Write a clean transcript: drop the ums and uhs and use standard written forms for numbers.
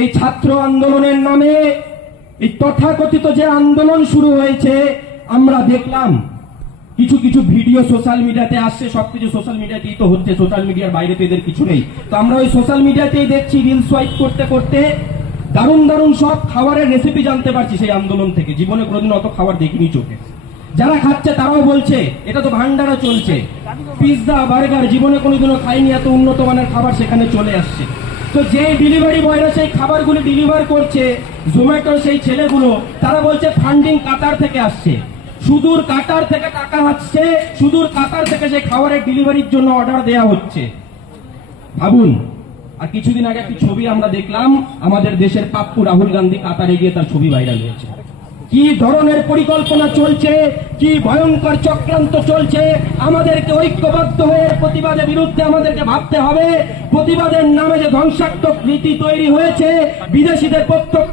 এই ছাত্র আন্দোলনের নামে এই তথাকথিত যে আন্দোলন শুরু হয়েছে, আমরা দেখলাম কিছু কিছু ভিডিও সোশ্যাল মিডিয়াতে আসছে। সবকিছু সোশ্যাল মিডিয়াতেই তো হচ্ছে, সোশ্যাল মিডিয়ার বাইরে তো এদের কিছু নেই। তো আমরা ওই সোশ্যাল মিডিয়াতেই দেখছি, রিল সোয়াইপ করতে করতে দারুণ দারুণ সব খাবারের রেসিপি জানতে পারছি সেই আন্দোলন থেকে। জীবনে কোনোদিন অত খাবার দেখিনি চোখে। যারা খাচ্ছে তারাও বলছে এটা তো ভান্ডারা চলছে, পিৎজা বার্গার জীবনে কোনোদিনও খাইনি, এত উন্নত মানের খাবার সেখানে চলে আসছে। তো যে ডেলিভারি বয়রা সেই খাবারগুলো ডেলিভার করছে, জোম্যাটোর সেই ছেলেগুলো, তারা বলছে ফান্ডিং কাতার থেকে আসছে, সুদূর কাতার থেকে টাকা আসছে, সুদূর কাতার থেকে সেই খাবারের ডেলিভারির জন্য অর্ডার দেয়া হচ্ছে। ভাবুন। আর কিছুদিন আগে একটি ছবি আমরা দেখলাম, আমাদের দেশের পাপ্পু রাহুল গান্ধী কাতারে গিয়ে তার ছবি ভাইরাল হয়েছে। কি ধরনের পরিকল্পনা চলছে, কি ভয়ঙ্কর চক্রান্ত চলছে, আমাদেরকে ঐক্যবদ্ধ হয়ে প্রতিবাদের বিরুদ্ধে আমাদেরকে ভাবতে হবে। প্রতিবাদের নামে যে ধ্বংসাত্মক নীতি তৈরি হয়েছে, বিদেশিদের প্রত্যক্ষ